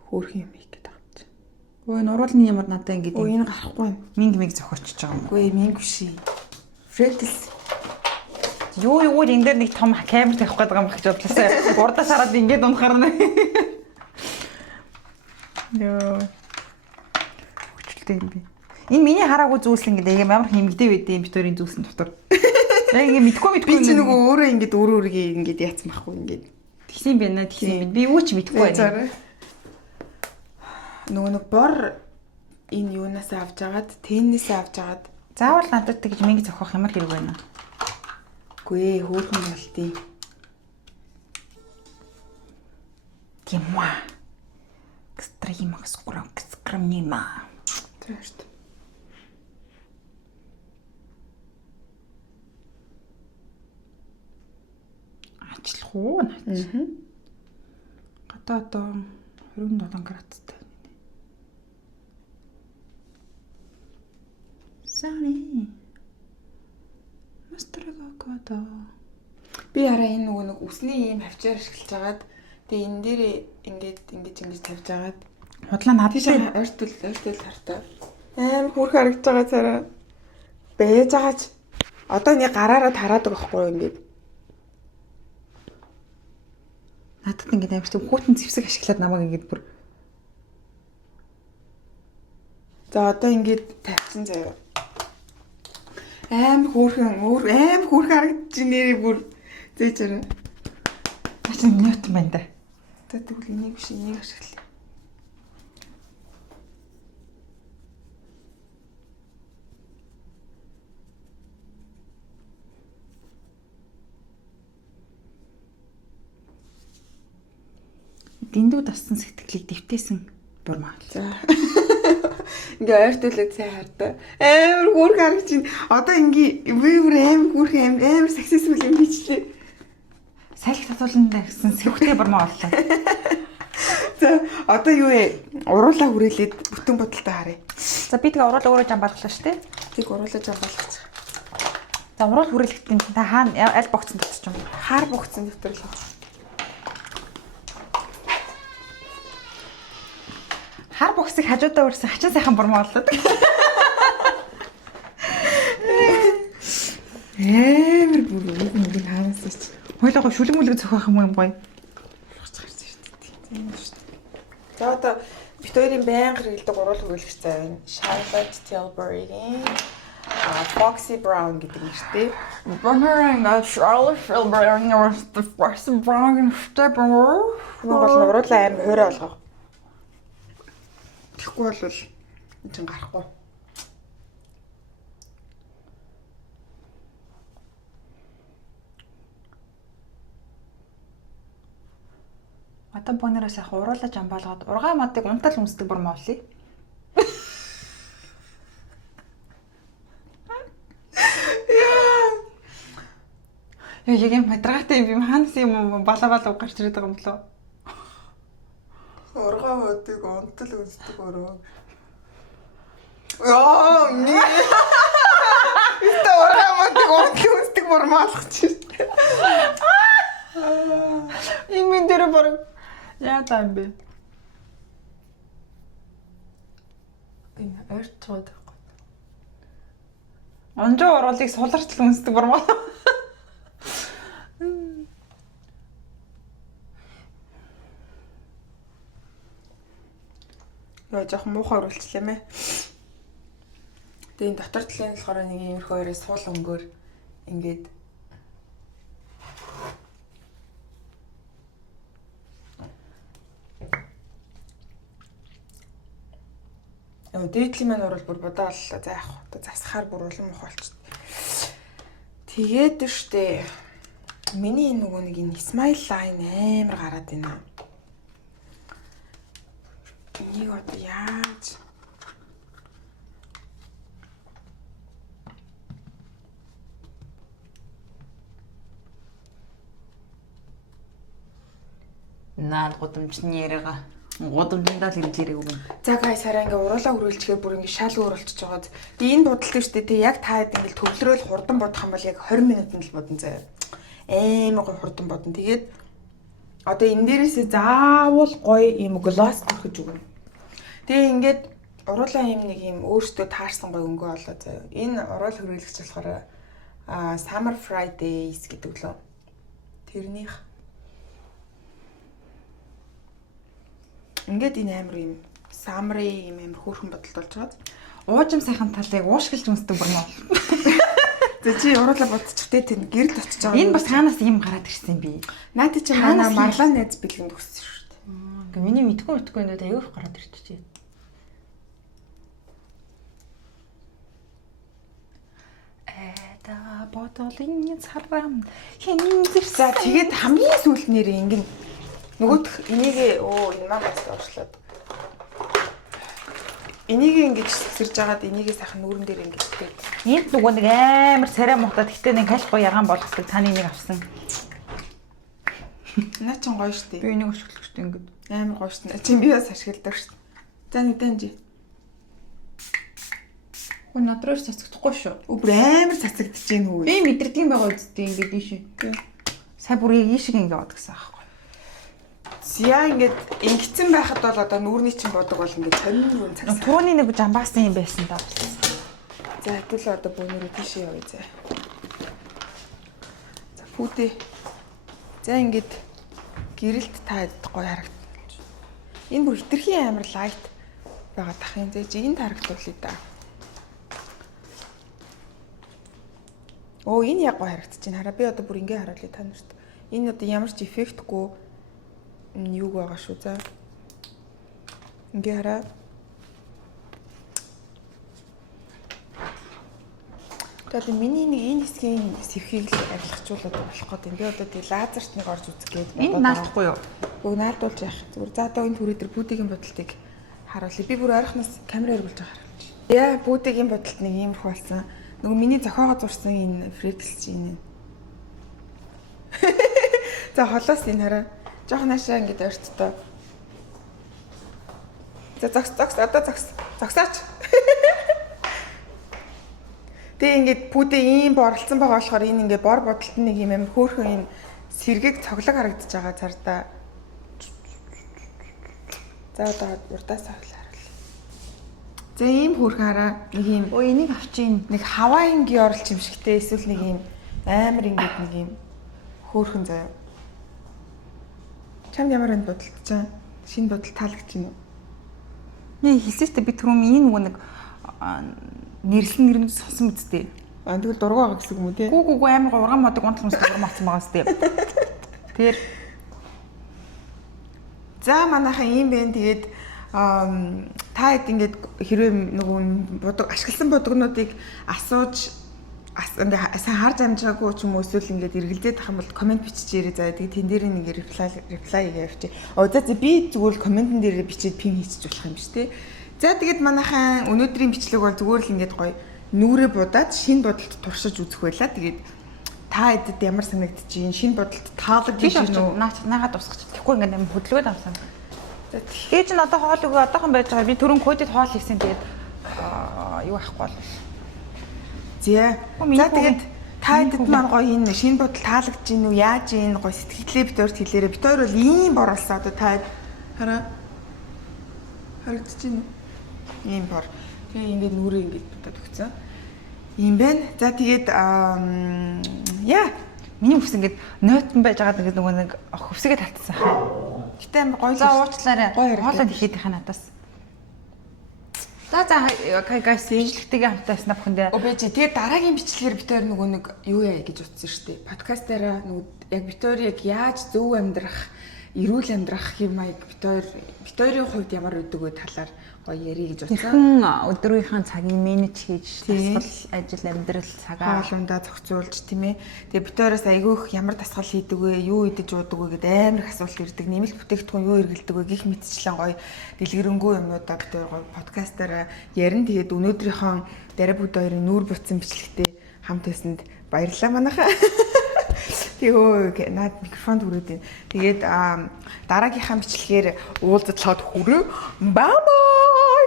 Хөөрхөн юм ийх гэдэг юм чи. Өө нуруулны ямар надаа ингээд Өө энэ гарахгүй юм. минг зохиочж байгаа юм. Үгүй минь биш. Фрэдэлс. Юу энэ дээр нэг том камер тавих гэдэг юм гэж бодлоосаа. Урдаас хараад ингээд унахаар нэ. Йоо. Хүчлээ юм би. Энэ миний хараагүй зүйлс ингээд амар хэмгдээ байдیں۔ Битүүрийн зүйлсэн дотор. Яг ингээд мэдгүй Би чи нөгөө өөрөө ингээд өөрийгөө ингээд яатсан байхгүй ингээд. тэгсэн байна. Би юу ч мэдгүй байна. Нөгөө нэг бор энэ юунаас авч агаад теннис авч агаад Заавал надад тэгж минг зохиох ямар хэрэг байна. Үгүй хөөрхөн болтий. Гимма. Экстримакс скрамнима. Тэрт. Ачлах уу наач. Гадаа одоо 27 градустай. Сани. Мастрагакада. Би хараа энэ нөгөө нэг үсний ийм хавчаар ашиглаж агаад тэгээ энэ дээр ингэж тавьж агаад Худлаа надад ойртол хартаа. Амар хүрх харагдаж байгаа цараа. Бэж байгаач. Одоо нэг гараараа тараад байгаа байхгүй ингээд. надад ингэ амар тийм хүүтэн зэвсэг ашиглаад намайг ингэ бүр За одоо ингээд тавьсан заяа. Амар хөөрхөн харагдаж нэрээ бүр зээж арай. наач ньют байна да. За тэгвэл энийг биш энийг ашиглая. Дэндүү тассан сэтгэлийг дэвтээсэн бурмаа. За. Ингээ ойртуулаад сайн хардаа. Амар хөөрхөн харагдаж байна. Одоо ингээ би бүр амар хөөрхөн амар саксесфул юм бичлээ. Салхи татууланда гэсэн сэвхтэй бурмаа боллоо. За одоо юу вэ? Уруулаа хүрээлээд бүтэн бодолтой харъя. За би тэгээ уруулаа өөрөө жамбаалглаа шүү дээ. Тийг уруулаа жамбалгач. За уруул хүрээлэхдээ та хаана аль богцсон татчих юм. Хаар богцсон дэвтэр л байна. Хар боксыг хажуудаа өрсөн хачин сайхан бурмаа боллоо. Амар бүр нэг хаанаас ч Хойлоо шүлэг мүлэг зөхөх юм гоё. гарч ирдэг. За одоо бит хоёрын байнга хэрэглэдэг уруул хүрээлэгч зав байна. Charlotte Tilbury-ийн Foxy Brown гэдэг нэртэй. Бонеринг Charlotte Tilbury was the first brown stepper. Монгол уруулаа амар хоорой болгоо. Тэгэхгүй бол энэ чинь гарахгүй. Одоо бонероос яг уруулаа жамбаалгаад ургаан модыг унтал үнсдэг бурмаа болъё. Яа яг юм мадраатай юм хаанаас юм балаа гарч ирээд байгаа юм болоо. Ургаан модыг унтал үздэг өрөө. Яа нэ. Иста ургаан модыг унтал үздэг бурмаалах чинь. өөрөө баг яа юм бэ? Энэ ойрт цууд. Онжоо оруулыг суларч л үнсдэг бормоо. Яа жоохон муухай оруулчлаа мэ. Тэгээ энэ дотор талын болохоор нэг иймэрхүү хоёроо суул өнгөөр ингээд дээдлийн маань орвол бүр бодоо боллоо. За яах вэ? Засахаар бүр улам муухай болчихсон. Тэгээд штэ миний нөгөө нэг энэ smile line амар гараад байна. Энийг одоо яаж наад гудамжны яриага гудамжиндаа л ирж ирээгүй юм. За guys хараа ингээ уруулаа хөрүүлчихээр бүр ингээ шал өөрөлдчихөж байгаад. Тэгээ энэ будалтай шүү дээ. Яг таад ингээ төвлөрөөл хурдан бодох юм бол яг 20 минутанд л бодон заяа. Амар гой хурдан бодон. Тэгээд одоо энэ дээрээсээ заавал гоё юм глосс төрхөж өгнө. Тэгээ ингээд уруулаа юм нэг юм өөртөө таарсан гоё өнгө болоо заяа. Энэ уруул хөрвүүлэгч болохоор Summer Fridays гэдэг лөө. Тэрнийх ингээд энэ амар юм самри юм амар хөөрхөн бодолд болж байгаа. Уужим сайхан талыг уушгилж үнсдэг бормоо. За чи уруулаа бодчихтэй тэр гэрэл очиж байгаа. Энэ бас хаанаас юм гараад ирсэн би. Наад чи манай марлаа найз бэлгэнд өгсөн шүү дээ. Ингээ миний мэдгүй нүд аяух гараад ирчихээ. Эта бодолын царам хинзэр. За тэгээд хамгийн сүүлд нэр ингэн нөгөөх энийг энэ маань бас оршлоод. Энийг ингэж сэрж агаад энийг сайхан нүүрэн дээр ингэж тэгээд Энд нөгөө нэг амар царай мухтад гэтээ нэг каш гоё ягаан болгодог таны нэг авсан. наа чин гоё штэ. Би энийг өшөглөх штэ ингээд. Амар гоё штэ. Чи би бас ашигладаг штэ. За нэгдэнжи. Гүн надрууш цацагдахгүй шүү. Бүр амар цацагдчих юм хүү. Би мэдэрдэг юм байгаа үсттэй ингээд ийшээ. Сая бүр ийшиг ингээд бод гэсэн аахгүй. Зя ингээд ингэсэн байхад бол одоо нүүрний чин бодог бол ингээд 20 руу цацсан. Турууны нэг жамбаасан юм байсан даа. За хэдүүлээ одоо бөөнөрөө тийшээ явъя за. За пүүдээ. За ингээд гэрэлт та гоё харагдана. Энэ бүр хитрхийн амар лайт байгаа тахын зэ жигэнд харагдуулъя да. Энэ яг гоё харагдчихээн. Хараа би одоо бүр ингээ харуулъя та нарт. Энэ одоо ямар ч эффектгүй юуг байгаа шүү за. Ингээ хараа. Тэгээд миний нэг энэ хэсгийн сэвхийг л арилгачуулаад болох гэдэг. Би одоо тэг лазерт нэг орж үзэх гээд Энд наалдахгүй юу? Уг наалдуулж яах. Зүгээр за одоо энэ түрээ дээр бүүдигийн бодолтыг харуулъя. Би бүр ойрхоноос камераар үргэлж байгаа харуулж. Яа бүүдигийн бодолт нэг иймэрхүү болсон. Нөгөө миний зохиогоо зурсан энэ фрекс чинь. За холоос энэ хараа. Жохон наашаа ингэж ойрттой. За зогс одоо зогсооч. Тэгээ ингээд пүүдээ ийм борлцсон байгаа болохоор энэ ингээд бор бодолт нэг юм амар хөөрхөн энэ сэргийг цоглог харагдаж байгаа цаардаа. За одоо урдаас харуулъя. За ийм хөөрхөн хараа нэг юм Энийг авчин. нэг хавайн георлч юм шигтэй эсвэл нэг юм амар ингээд нэг юм хөөрхөн заяа. Чамд ямар энэ бодолт чаа? Шинэ бодол таалагдчих юм уу? Яа хэлсэжтэй би түрүүн энэ нөгөө нэг нэрлэн нэрнэ сонсон үсттэй. Тэгвэл дургу байгаа гэсэн юм уу те? Гүү амар урган модог унтах юмстай урган авсан байгаа үсттэй. Тэр За манайхан ийм байна. Тэгээд та хэд ингээд хэрвээ нөгөө бодог ашигласан бодгонуудыг асууж ингээд сайн харж амжаагүй ч юм уу эсвэл ингээд эргэлдээд тах юм бол комент биччихээрэй заа. Тэгээд тэн дээр нэг reply явчих. За би зүгээр комментэн дээр бичээд пин хийчих болох юм биш те. За тэгээд манайхан өнөөдрийн бичлэг бол зүгээр л ингээд гоё нүрээ будаад шинэ бодолд туршиж үзэх байлаа. Тэгээд та хэдэд ямар санагдчих юм шинэ бодолд таалагдчих юм уу? наагаад усгач. Тэгэхгүй ингээд амар хөдөлгөөд авсан. Тэгээ чинь одоо хоол өгөө одоохон байж байгаа. Би түрүүн кодид хоол хийсэн. Тэгээд юу ахгүй бол. За тэгээд Та хэд маань гоё энэ шинэ бодол таалагдж гин үү? Яаж ийн гоё сэтгэлээ бид өөрт хэлээрээ. Бид хоёр бол ийм боруулсан одоо та хараа. Харагдаж гин үү? Ийм бор. Тэгээ ингээд нүрээ ингээд дутаад өгцөө. Ийм байна. За тэгээд яа Миний өвс ингээд нойтон байж байгаад ингээд нөгөө нэг хөвсгөө татсан хаа. гэтээ амар гоё. За уучлаарай. Гоё харагдав. Хоолой ихэд надаас. За гайс бичлэгтэйгээ хамтаасна бүхэндээ. Обэж тэгээд дараагийн бичлэгээр бид хоёр нөгөө нэг юу яа гэж утсан шүү дээ. Подкастаараа нөгөө яг бид хоёр яг яаж зөв амьдрах, эрүүл амьдрах хэв маяг бид хоёрын хувьд ямар үдэг вэ талаар гоё ярих гэж утсан. Хэрхэн өдрийнхөө цагийг менеж хийж дасгал ажил амьдрал цагаа Хоолундаа зохицуулж тийм ээ. Тэгээ бид хоёроос айгүйх ямар дасгал хийдэг вэ, юу идэж уудаг вэ гэдэг амар их асуулт ирдэг. Нэмэлт бүтээгдэхүүн юу эргэлдэг вэ гэх мэтчлэн гоё дэлгэрэнгүй юмнуудаа бид хоёр гоё подкастаараа ярина. Тэгээд өнөөдрийнхөө Дарай бүгд хоёрын нүүр буцсан бичлэгтээ хамт байсанд баярлалаа манайхаа. Тэгээ наад микрофонд хүрээд байна. Тэгээд дараагийнхаа бичлэгээр уулзлахад хүрээ. Бай бай.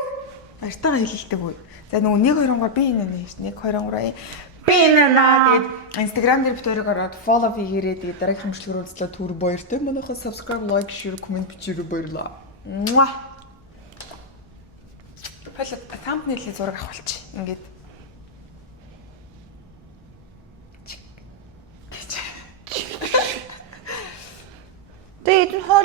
Баяртайгаа хэлэлтэй буй. За нөгөө 1 2 3 би энэ нэ 1 2 3 би энэ тэгээд Instagram дээр бид хоёрыг ороод follow хийгээрэй. Тэгээд дараагийн бичлэгээр уулзлаа түр баяртай. Манайхаа subscribe, like, share, comment бичээрэй баярлаа. Муа. Хойло thumbnail-ийн зураг авахулчих. Ингээд Тэгээд энэ хоол